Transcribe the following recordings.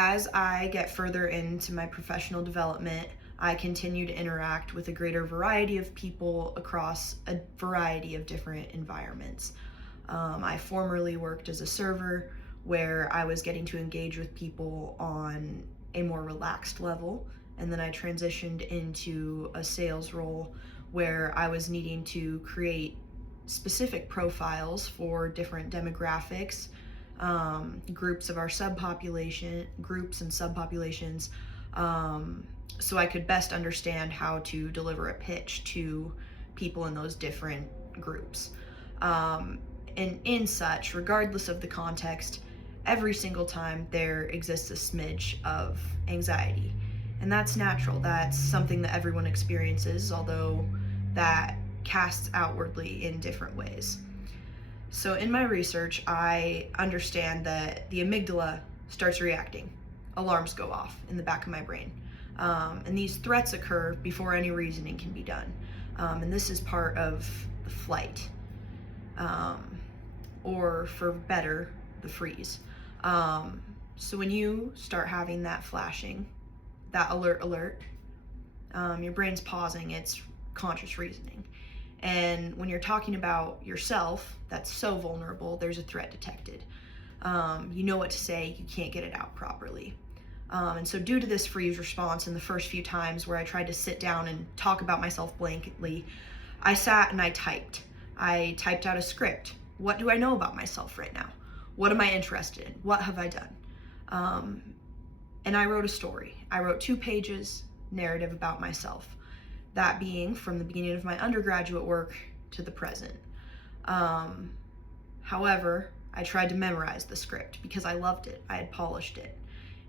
As I get further into my professional development, I continue to interact with a greater variety of people across a variety of different environments. I formerly worked as a server where I was getting to engage with people on a more relaxed level, and then I transitioned into a sales role where I was needing to create specific profiles for different demographics, groups of our subpopulation, groups and subpopulations, so I could best understand how to deliver a pitch to people in those different groups. And in such, regardless of the context, every single time there exists a smidge of anxiety. And that's natural. That's something that everyone experiences, although that casts outwardly in different ways. So, in my research, I understand that the amygdala starts reacting. Alarms go off in the back of my brain. And these threats occur before any reasoning can be done. And this is part of the flight, or for better, the freeze. So, when you start having that flashing, that alert, your brain's pausing its conscious reasoning. And when you're talking about yourself, that's so vulnerable, there's a threat detected. You know what to say, you can't get it out properly. And so, due to this freeze response, in the first few times where I tried to sit down and talk about myself blankly, I sat and I typed. I typed out a script. What do I know about myself right now? What am I interested in? What have I done? And I wrote a story. I wrote 2 pages narrative about myself, that being from the beginning of my undergraduate work to the present. However, I tried to memorize the script because I loved it. I had polished it.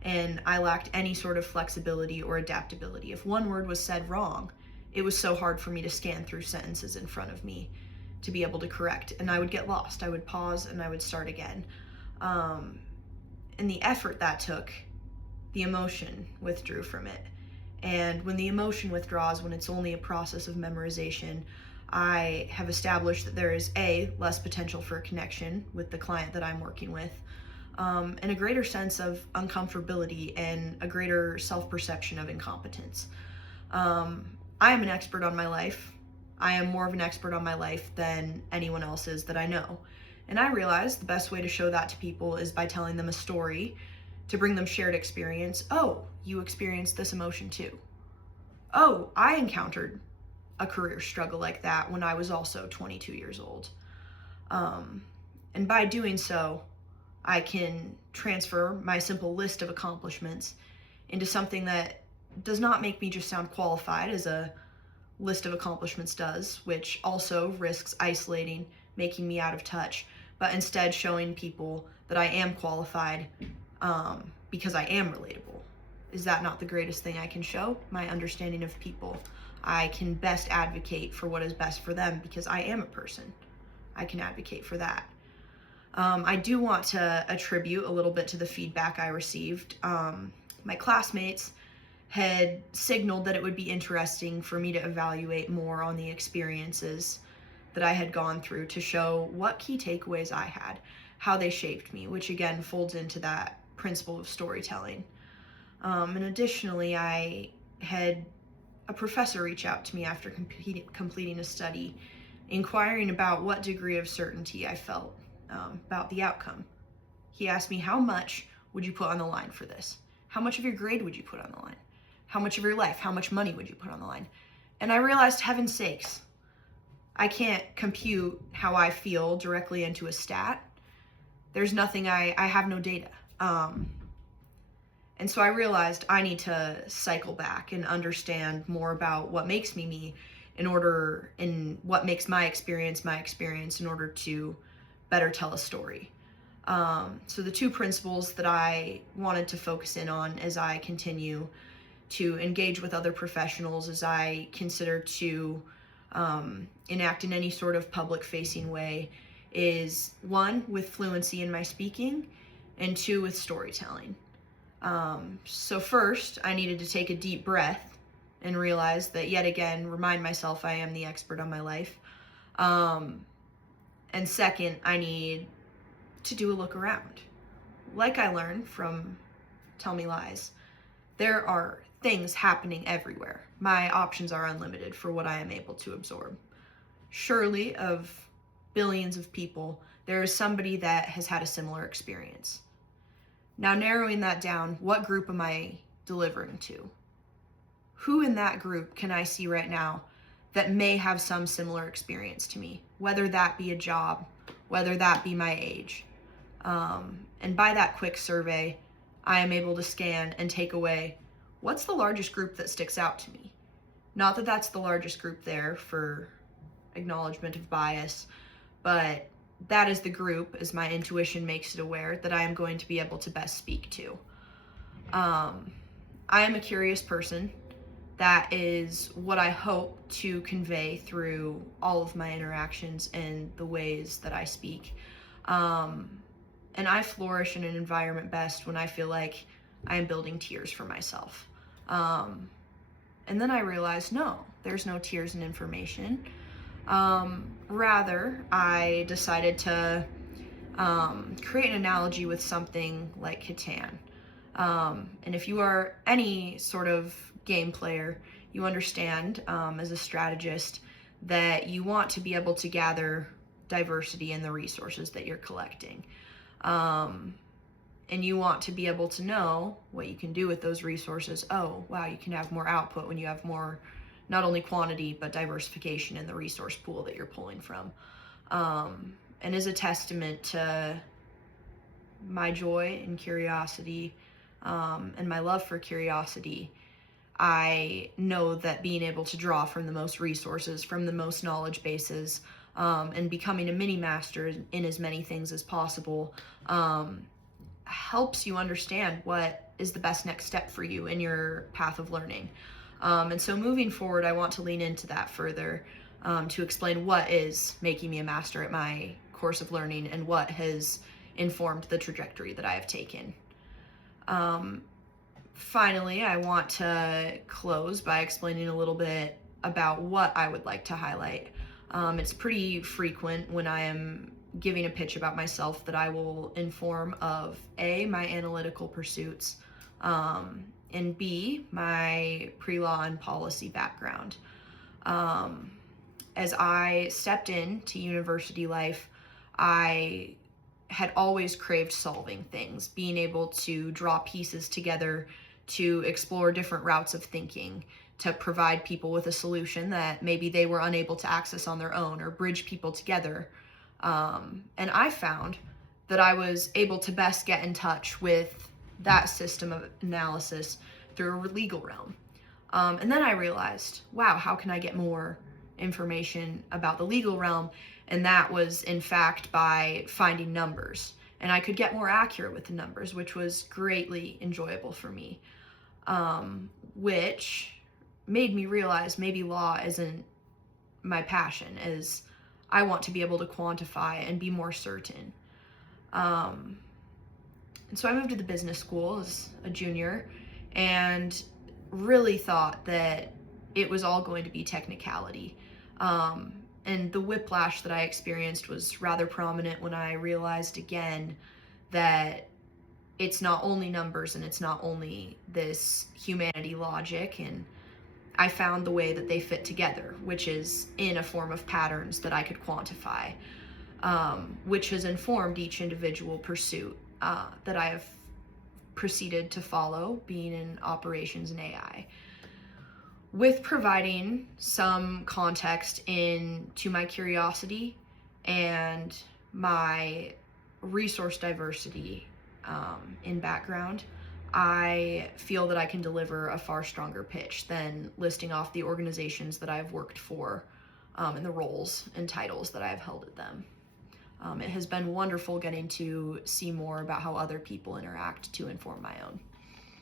And I lacked any sort of flexibility or adaptability. If one word was said wrong, it was so hard for me to scan through sentences in front of me to be able to correct. And I would get lost. I would pause and I would start again. And the effort that took, the emotion withdrew from it. And when the emotion withdraws, when it's only a process of memorization, I have established that there is less potential for a connection with the client that I'm working with, and a greater sense of uncomfortability and a greater self-perception of incompetence. I am an expert on my life. I am more of an expert on my life than anyone else is that I know. And I realize the best way to show that to people is by telling them a story to bring them shared experience. Oh, you experienced this emotion too. Oh, I encountered a career struggle like that when I was also 22 years old. And by doing so, I can transfer my simple list of accomplishments into something that does not make me just sound qualified, as a list of accomplishments does, which also risks isolating, making me out of touch, but instead showing people that I am qualified, because I am relatable. Is that not the greatest thing I can show? My understanding of people. I can best advocate for what is best for them because I am a person. I can advocate for that. I do want to attribute a little bit to the feedback I received. My classmates had signaled that it would be interesting for me to evaluate more on the experiences that I had gone through to show what key takeaways I had, how they shaped me, which again folds into that principle of storytelling. And additionally, I had a professor reach out to me after completing a study, inquiring about what degree of certainty I felt about the outcome. He asked me, how much would you put on the line for this? How much of your grade would you put on the line? How much of your life? How much money would you put on the line? And I realized, heaven's sakes, I can't compute how I feel directly into a stat. There's nothing, I have no data. And so I realized I need to cycle back and understand more about what makes me me and what makes my experience in order to better tell a story. So the 2 principles that I wanted to focus in on as I continue to engage with other professionals, as I consider to enact in any sort of public facing way, is 1, with fluency in my speaking, and 2, with storytelling. So first, I needed to take a deep breath and realize that, yet again, remind myself I am the expert on my life. And second, I need to do a look around. Like I learned from tell me lies. There are things happening everywhere. My options are unlimited for what I am able to absorb. Surely, of billions of people, there is somebody that has had a similar experience. Now, narrowing that down, what group am I delivering to? Who in that group can I see right now that may have some similar experience to me, whether that be a job, whether that be my age? And by that quick survey, I am able to scan and take away what's the largest group that sticks out to me. Not that that's the largest group there for acknowledgement of bias, but that is the group, as my intuition makes it aware, that I am going to be able to best speak to. I am a curious person. That is what I hope to convey through all of my interactions and the ways that I speak. And I flourish in an environment best when I feel like I am building tiers for myself. And then I realized, no, there's no tiers in information. Rather, I decided to create an analogy with something like Catan. And if you are any sort of game player, you understand as a strategist that you want to be able to gather diversity in the resources that you're collecting. And you want to be able to know what you can do with those resources. Oh, wow, you can have more output when you have more, not only quantity, but diversification in the resource pool that you're pulling from. And as a testament to my joy and curiosity, and my love for curiosity, I know that being able to draw from the most resources, from the most knowledge bases, and becoming a mini master in as many things as possible, helps you understand what is the best next step for you in your path of learning. And so moving forward, I want to lean into that further, to explain what is making me a master at my course of learning and what has informed the trajectory that I have taken. Finally, I want to close by explaining a little bit about what I would like to highlight. It's pretty frequent when I am giving a pitch about myself that I will inform of A, my analytical pursuits, and B, my pre-law and policy background. As I stepped into university life, I had always craved solving things, being able to draw pieces together to explore different routes of thinking, to provide people with a solution that maybe they were unable to access on their own, or bridge people together. And I found that I was able to best get in touch with that system of analysis through a legal realm. And then I realized, wow, how can I get more information about the legal realm? And that was, in fact, by finding numbers. And I could get more accurate with the numbers, which was greatly enjoyable for me, which made me realize maybe law isn't my passion, as I want to be able to quantify and be more certain. And so I moved to the business school as a junior and really thought that it was all going to be technicality. And the whiplash that I experienced was rather prominent when I realized again that it's not only numbers and it's not only this humanity logic, and I found the way that they fit together, which is in a form of patterns that I could quantify, which has informed each individual pursuit that I have proceeded to follow, being in operations and AI. With providing some context into my curiosity and my resource diversity in background, I feel that I can deliver a far stronger pitch than listing off the organizations that I've worked for and the roles and titles that I've held at them. It has been wonderful getting to see more about how other people interact to inform my own.